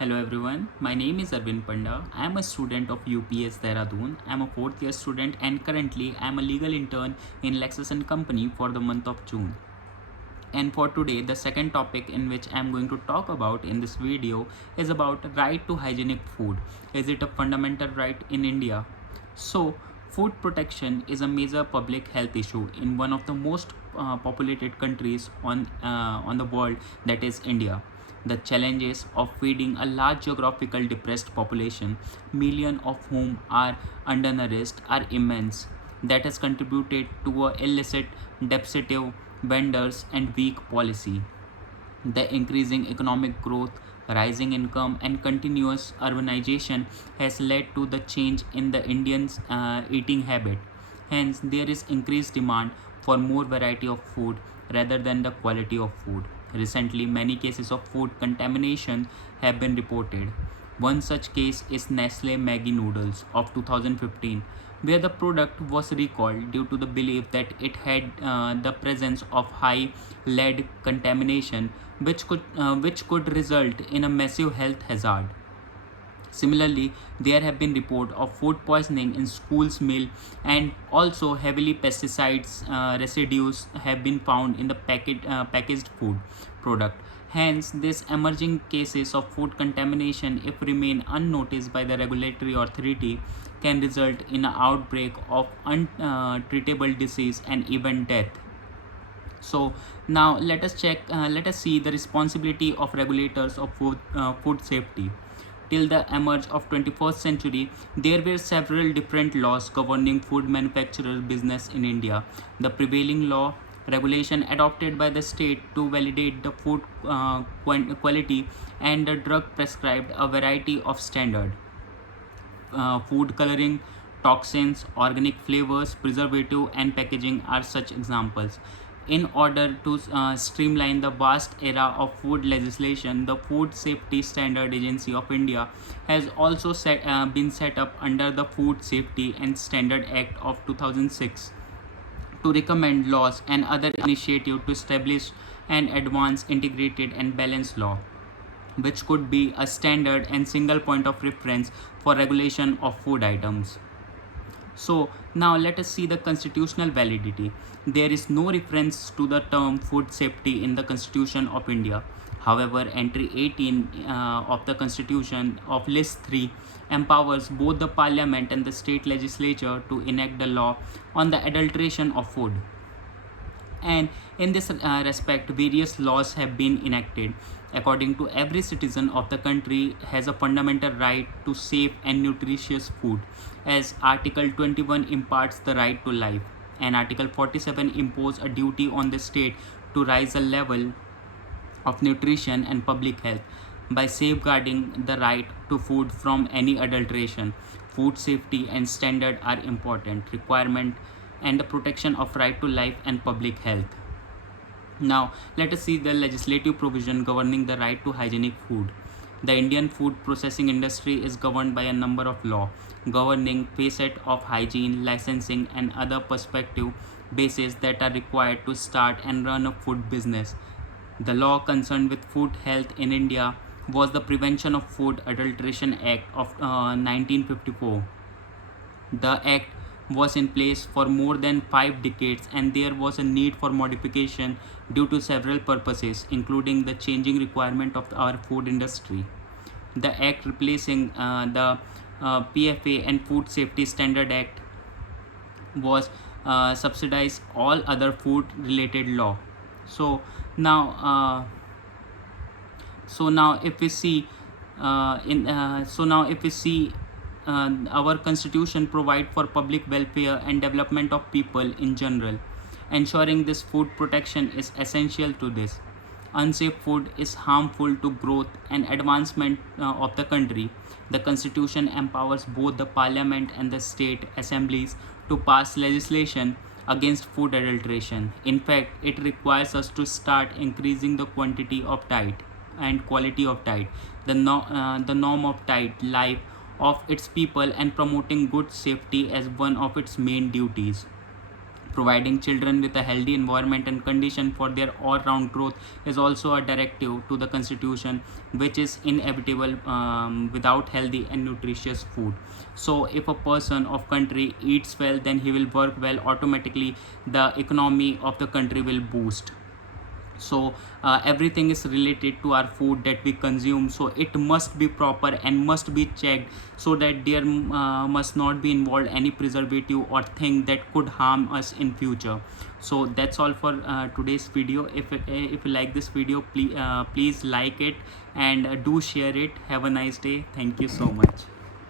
Hello everyone, my name is Arvind Panda. I am a student of UPS Dehradun. I am a fourth year student and currently I am a legal intern in Lexus and Company for the month of June. And for today, the second topic in which I am going to talk about in this video is about right to hygienic food. Is it a fundamental right in India? So, food protection is a major public health issue in one of the most populated countries on the world, that is India. The challenges of feeding a large geographical depressed population, millions of whom are undernourished, are immense. That has contributed to a illicit, deceptive vendors and weak policy. The increasing economic growth, rising income, and continuous urbanization has led to the change in the Indians' eating habit. Hence, there is increased demand for more variety of food rather than the quality of food. Recently, many cases of food contamination have been reported. One such case is Nestle Maggi Noodles of 2015, where the product was recalled due to the belief that it had the presence of high lead contamination, which could result in a massive health hazard. Similarly, there have been reports of food poisoning in schools' meal, and also heavily pesticides residues have been found in the packaged food product. Hence, these emerging cases of food contamination, if remain unnoticed by the regulatory authority, can result in an outbreak of untreatable disease and even death. So now let us see the responsibility of regulators of food safety. Till the emerge of 21st century, there were several different laws governing food manufacturer business in India. The prevailing law regulation adopted by the state to validate the food quality, and the drug prescribed a variety of standard. Food coloring, toxins, organic flavors, preservative, and packaging are such examples. In order to streamline the vast era of food legislation, the Food Safety Standard Agency of India has also been set up under the Food Safety and Standard Act of 2006 to recommend laws and other initiatives to establish an advanced, integrated, and balanced law, which could be a standard and single point of reference for regulation of food items. So now let us see the constitutional validity. There is no reference to the term food safety in the Constitution of India. However, entry 18 of the Constitution of List 3 empowers both the Parliament and the state legislature to enact the law on the adulteration of food. And in this respect, various laws have been enacted. According to every citizen of the country has a fundamental right to safe and nutritious food, as Article 21 imparts the right to life, and Article 47 imposes a duty on the state to raise the level of nutrition and public health by safeguarding the right to food from any adulteration. Food safety and standard are important requirement and the protection of right to life and public health. Now, let us see the legislative provision governing the right to hygienic food. The Indian food processing industry is governed by a number of laws governing facet of hygiene, licensing, and other perspective bases that are required to start and run a food business. The law concerned with food health in India was the Prevention of Food Adulteration Act of 1954. The act was in place for more than 5 decades, and there was a need for modification due to several purposes, including the changing requirement of our food industry. The act replacing the PFA and Food Safety Standard Act was subsidized all other food related law. So now so now if we see in so now if we see our constitution provide for public welfare and development of people in general. Ensuring this food protection is essential to this. Unsafe food is harmful to growth and advancement of the country. The constitution empowers both the parliament and the state assemblies to pass legislation against food adulteration. In fact, it requires us to start increasing the quantity of diet and quality of diet, the norm of diet life of its people, and promoting good safety as one of its main duties. Providing children with a healthy environment and condition for their all-round growth is also a directive to the constitution, which is inevitable without healthy and nutritious food. So if a person of country eats well, then he will work well. Automatically the economy of the country will boost. So everything is related to our food that we consume, so it must be proper and must be checked, so that there must not be involved any preservative or thing that could harm us in future. So that's all for today's video. If you like this video, please like it and do share it. Have a nice day. Thank you so much.